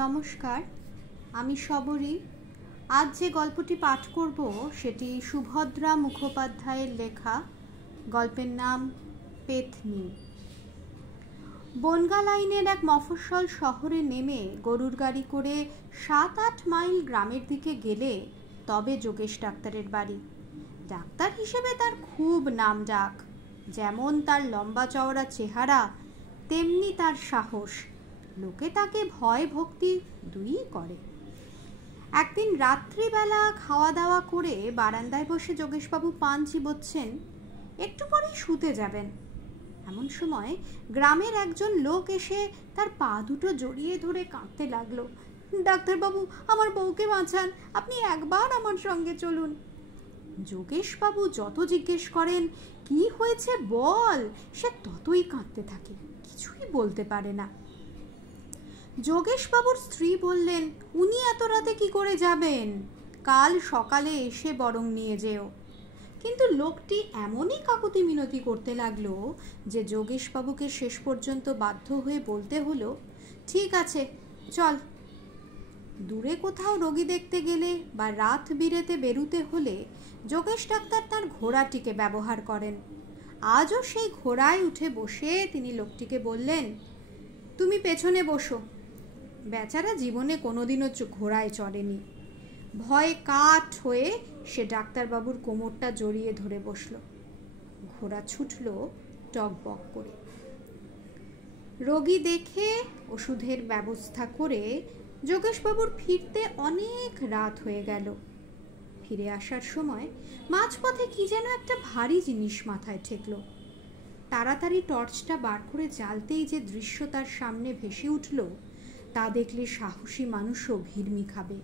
নমস্কার, আমি শবরী। আজ যে গল্পটি পাঠ করব সেটি সুভদ্রা মুখোপাধ্যায়ের লেখা। গল্পের নাম পেতনি। বনগা লাইনের এক মফস্বল শহরে নেমে গরুর গাড়ি করে 7-8 মাইল গ্রামের দিকে গেলে তবে যোগেশ ডাক্তারের বাড়ি। ডাক্তার হিসেবে তার খুব নাম ডাক। যেমন তার লম্বা চওড়া চেহারা, তেমনি তার সাহস। লোকে তাকে ভয় ভক্তি দুইই করে। একদিন রাত্রিবেলা খাওয়া দাওয়া করে বারান্দায় বসে যোগেশবাবু পান চিবোচ্ছেন। একটু পরেই শুতে যাবেন। এমন সময় গ্রামের একজন লোক এসে তার পা দুটো জড়িয়ে ধরে কাঁদতে লাগলো। ডাক্তারবাবু, আমার বউকে বাঁচান, আপনি একবার আমার সঙ্গে চলুন। যোগেশবাবু যত জিজ্ঞেস করেন কি হয়েছে বল, সে ততই কাঁদতে থাকে, কিছুই বলতে পারে না। যোগেশবাবুর স্ত্রী বললেন, উনি এত রাতে কি করে যাবেন? কাল সকালে এসে বরং নিয়ে যেও। কিন্তু লোকটি এমনই কাকুতি মিনতি করতে লাগলো যে যোগেশবাবুকে শেষ পর্যন্ত বাধ্য হয়ে বলতে হলো, ঠিক আছে চল। দূরে কোথাও রোগী দেখতে গেলে বা রাত বিরেতে বেরুতে হলে যোগেশ ডাক্তার তার ঘোড়াটিকে ব্যবহার করেন। আজও সেই ঘোড়ায় উঠে বসে তিনি লোকটিকে বললেন, তুমি পেছনে বসো। বেচারা জীবনে কোনোদিনও ঘোড়ায় চড়েনি। ভয়ে কাঠ হয়ে সে ডাক্তারবাবুর কোমরটা জড়িয়ে ধরে বসল। ঘোড়া ছুটল টকবক করে। রোগী দেখে ওষুধের ব্যবস্থা করে যোগেশবাবুর ফিরতে অনেক রাত হয়ে গেল। ফিরে আসার সময় মাঝপথে কি যেন একটা ভারী জিনিস মাথায় ঠেকল। তাড়াতাড়ি টর্চটা বার করে জ্বালতেই যে দৃশ্য তার সামনে ভেসে উঠল তা দেখলে সাহসী মানুষও ভিড়মি খাবে।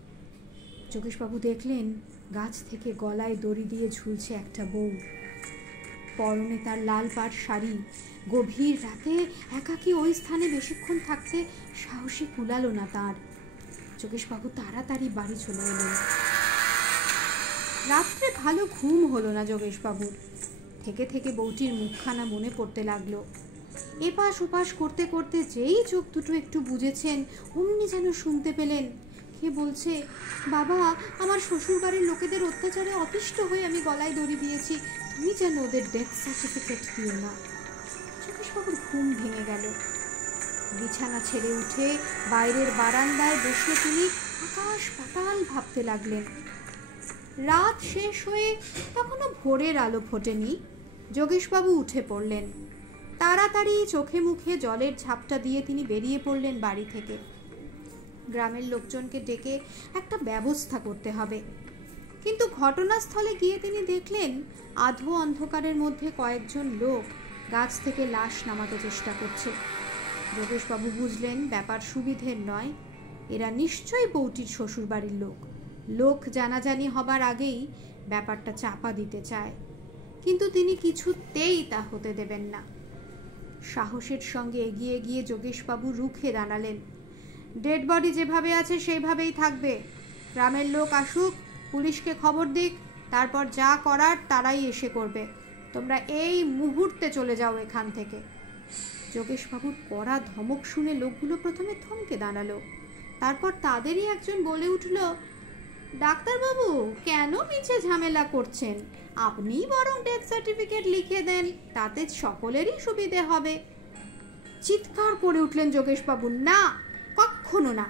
যোগেশবাবু দেখলেন গাছ থেকে গলায় দড়ি দিয়ে ঝুলছে একটা বউ। পরনে তার লাল পাড় শাড়ি। গভীর রাতে একাকী ওই স্থানে বেশিক্ষণ থাকতে সাহসী কুলালো না তার। যোগেশবাবু তাড়াতাড়ি বাড়ি চলে এলেন। রাত্রে ভালো ঘুম হলো না যোগেশবাবুর। থেকে থেকে বউটির মুখখানা মনে পড়তে লাগলো। এপাশ ওপাশ করতে করতে যেই চোখ দুটো একটু বুঝেছেন অমনি যেন শুনতে পেলেন কে বলছে, বাবা, আমার শ্বশুর বাড়ির লোকেদের অত্যাচারে অতিষ্ঠ হয়ে আমি গলায় দড়ি দিয়েছি, তুমি যেন ওদের ডেথ সার্টিফিকেট দিও না। যোগেশবাবুর ঘুম ভেঙে গেল। বিছানা ছেড়ে উঠে বাইরের বারান্দায় বসে তিনি আকাশ পাতাল ভাবতে লাগলেন। রাত শেষ হয়ে তখনও ভোরের আলো ফোটেনি। যোগেশবাবু উঠে পড়লেন। তাড়াতাড়ি চোখে মুখে জলের ঝাপটা দিয়ে তিনি বেরিয়ে পড়লেন বাড়ি থেকে। গ্রামের লোকজনকে ডেকে একটা ব্যবস্থা করতে হবে। কিন্তু ঘটনাস্থলে গিয়ে তিনি দেখলেন আধো অন্ধকারের মধ্যে কয়েকজন লোক গাছ থেকে লাশ নামাতে চেষ্টা করছে। যোগেশবাবু বুঝলেন ব্যাপার সুবিধের নয়। এরা নিশ্চয়ই বউটির শ্বশুর বাড়ির লোক। লোক জানাজানি হবার আগেই ব্যাপারটা চাপা দিতে চায়। কিন্তু তিনি কিছুতেই তা হতে দেবেন না। সাহসের সঙ্গে এগিয়ে গিয়ে যোগেশবাবু রুখে দাঁড়ালেন। ডেড বডি যেভাবে আছে সেইভাবেই থাকবে। গ্রামের লোক আসুক, পুলিশকে খবর দিক, তারপর যা করার তারাই এসে করবে। তোমরা এই মুহূর্তে চলে যাও এখান থেকে। যোগেশবাবুর কড়া ধমক শুনে লোকগুলো প্রথমে থমকে দাঁড়ালো। তারপর তাদেরই একজন বলে উঠল, ডাক্তারবাবু, কেন মিছে ঝামেলা করছেন? আপনিই বরং ডেথ সার্টিফিকেট লিখে দেন, তাতে সকলেরই সুবিধে হবে। চিৎকার করে উঠলেন যোগেশবাবু, না, কখনো না।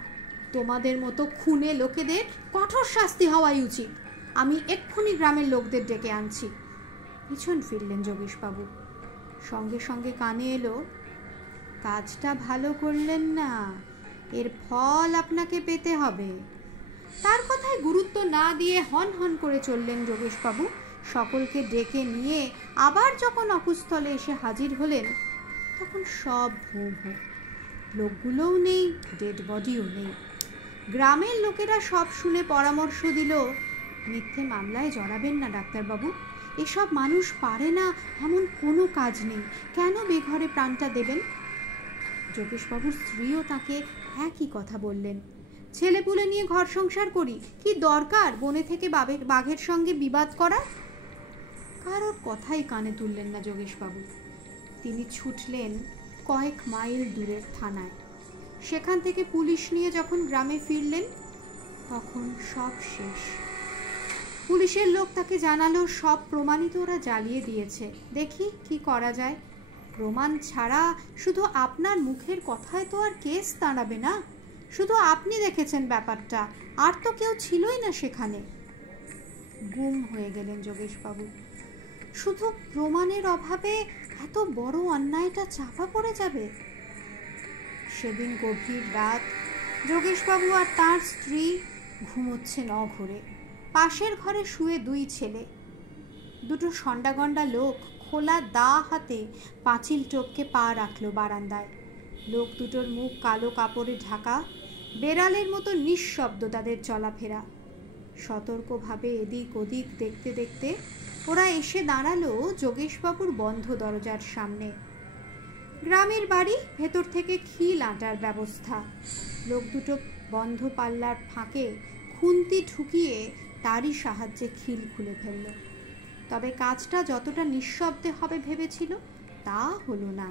তোমাদের মতো খুনে লোকেদের কঠোর শাস্তি হওয়াই উচিত। আমি এক্ষুনি গ্রামের লোকদের ডেকে আনছি। পিছন ফিরলেন যোগেশবাবু। সঙ্গে সঙ্গে কানে এলো, কাজটা ভালো করলেন না, এর ফল আপনাকে পেতে হবে। তার কথায় গুরুত্ব না দিয়ে হন হন করে চললেন যোগেশবাবু। সকলকে ডেকে নিয়ে আবার যখন অকুস্থলে এসে হাজির হলেন তখন সব ভুম। লোকগুলোও নেই, ডেড বডিও নেই। গ্রামের লোকেরা সব শুনে পরামর্শ দিল, মিথ্যে মামলায় জড়াবেন না ডাক্তারবাবু। এসব মানুষ পারে না এমন কোনো কাজ নেই, কেন বেঘরে প্রাণটা দেবেন? যোগেশবাবুর স্ত্রীও তাকে একই কথা বললেন। ছেলেপুলে নিয়ে ঘর সংসার করি, কি দরকার বনে থেকে বাঘের সঙ্গে বিবাদ করা? কারোর কথাই কানে তুললেন না যোগেশবাবু। তিনি ছুটলেন কয়েক মাইল দূরের থানায়। সেখান থেকে পুলিশ নিয়ে যখন গ্রামে ফিরলেন তখন সব শেষ। পুলিশের লোক তাকে জানালো সব প্রমাণিত ওরা জ্বালিয়ে দিয়েছে, দেখি কি করা যায়। প্রমাণ ছাড়া শুধু আপনার মুখের কথায় তো আর কেস দাঁড়াবে না, শুধু আপনি দেখেছেন ব্যাপারটা, আর তো কেউ ছিলই না সেখানে। গুম হয়ে গেলেন যোগেশবাবু। শুধু প্রমাণের অভাবে এত বড় অন্যায়টা চাপা পড়ে যাবে। সেদিন গভীর রাত, যোগেশবাবু আর তার স্ত্রী ঘুমোচ্ছেন অঘোরে। পাশের ঘরে শুয়ে দুই ছেলে। দুটো সন্ডাগন্ডা লোক খোলা দা হাতে পাঁচিল টপকে পা রাখলো বারান্দায়। লোক দুটোর মুখ কালো কাপড়ে ঢাকা, বেড়ালের মতো নিঃশব্দ তাদের চলাফেরা। সতর্কভাবে এদিক ওদিক দেখতে দেখতে ওরা এসে দাঁড়ালো যোগেশবাবুর বন্ধ দরজার সামনে। গ্রামের বাড়ি, ভেতর থেকে খিল আঁটার ব্যবস্থা। লোক দুটো বন্ধ পাল্লার ফাঁকে খুন্তি ঠুকিয়ে তারই সাহায্যে খিল খুলে ফেলল। তবে কাজটা যতটা নিঃশব্দে হবে ভেবেছিল তা হলো না।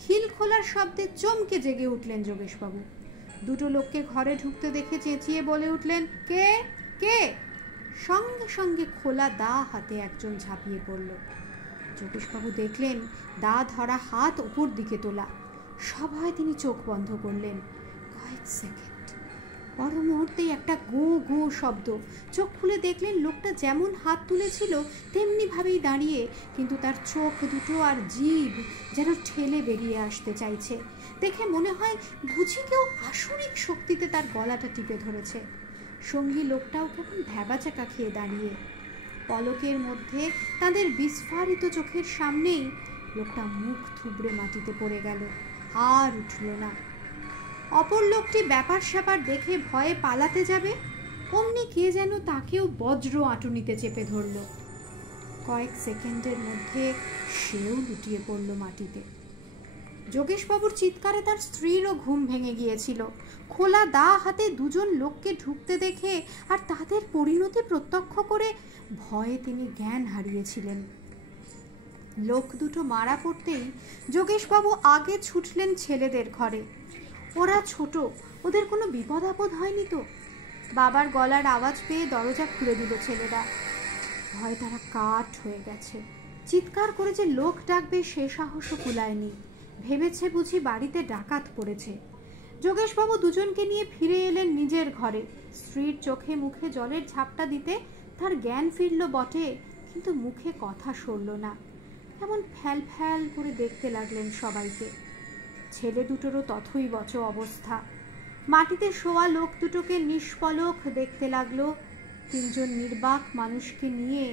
খিল খোলার শব্দে চমকে জেগে উঠলেন যোগেশবাবু। দুটো লোককে ঘরে ঢুকতে দেখে চেঁচিয়ে বলে উঠলেন, কে কে? সঙ্গে সঙ্গে খোলা দা হাতে একজন ঝাঁপিয়ে পড়ল। যোগেশবাবু দেখলেন দা ধরা হাত উপর দিকে তোলা। সবাই তিনি চোখ বন্ধ করলেন। কয়েক সেকেন্ড, বড় মুহূর্তেই একটা গো গো শব্দ। চোখ খুলে দেখলেন লোকটা যেমন হাত তুলেছিল তেমনি ভাবেই দাঁড়িয়ে, কিন্তু তার চোখ দুটো আর জিভ যেন ঠেলে বেরিয়ে আসতে চাইছে। দেখে মনে হয় বুঝি কেউ আসরিক শক্তিতে তার গলাটা টিপে ধরেছে। সঙ্গী লোকটাও কেমন ভ্যাবাচাকা খেয়ে দাঁড়িয়ে। পলকের মধ্যে তাদের বিস্ফারিত চোখের সামনেই লোকটা মুখ থুবড়ে মাটিতে পড়ে গেল, আর উঠল না। অপর লোকটি ব্যাপার স্যাপার দেখে ভয়ে পালাতে যাবে, অমনি কে যেন তাকেও বজ্র আঁটুনিতে চেপে ধরল। কয়েক সেকেন্ডের মধ্যে সেও লুটিয়ে পড়ল মাটিতে। যোগেশবাবুর চিৎকারে তার স্ত্রীরও ঘুম ভেঙে গিয়েছিল। খোলা দা হাতে দুজন লোককে ঢুকতে দেখে আর তাদের পরিণতি প্রত্যক্ষ করে ভয়ে তিনি জ্ঞান হারিয়েছিলেন। লোক দুটো মারা পড়তেই যোগেশবাবু আগে ছুটলেন ছেলেদের ঘরে। ওরা ছোট, ওদের কোনো বিপদ আপদ হয়নি তো? বাবার গলার আওয়াজ পেয়ে দরজা খুলে দিল ছেলেরা। ভয়ে তারা কাঠ হয়ে গেছে। চিৎকার করে যে লোক ডাকবে সে সাহসও কুলায়নি। ভেবেছে বুঝি বাড়িতে ডাকাত পড়েছে। যোগেশবাবু দুজনকে নিয়ে ফিরে এলেন নিজের ঘরে। স্ত্রীর চোখে মুখে জলের ঝাপটা দিতে তার জ্ঞান ফিরল বটে, কিন্তু মুখে কথা সরল না। এমন ফ্যাল ফ্যাল করে দেখতে লাগলেন সবাইকে। ছেলে দুটোরও তথই বচ অবস্থা। মাটিতে শোয়া লোক দুটোকে নিষ্পলক দেখতে লাগলো। তিনজন নির্বাক মানুষকে নিয়ে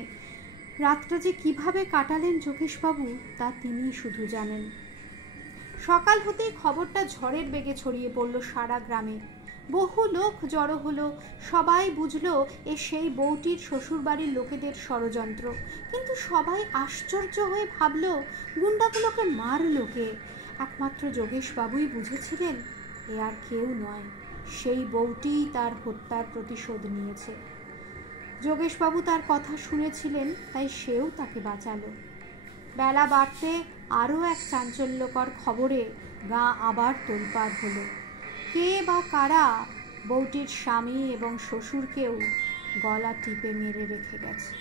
রাতটা যে কিভাবে কাটালেন যোগেশবাবু তা তিনিই শুধু জানেন। সকাল হতেই খবরটা ঝড়ের বেগে ছড়িয়ে পড়ল সারা গ্রামে। বহু লোক জড়ো হলো। সবাই বুঝলো এ সেই বউটির শ্বশুরবাড়ির লোকেদের ষড়যন্ত্র। কিন্তু সবাই আশ্চর্য হয়ে ভাবল গুন্ডাগুলোকে মারল কে? একমাত্র যোগেশবাবুই বুঝেছিলেন এ আর কেউ নয়, সেই বউটিই তার হত্যার প্রতিশোধ নিয়েছে। যোগেশবাবু তার কথা শুনেছিলেন, তাই সেও তাকে বাঁচালো। বেলা বাড়তে আরও এক চাঞ্চল্যকর খবরে গা আবার তোলপাড় হলো। কে বা কারা বউটির স্বামী এবং শ্বশুরকেও গলা টিপে মেরে রেখে গেছে।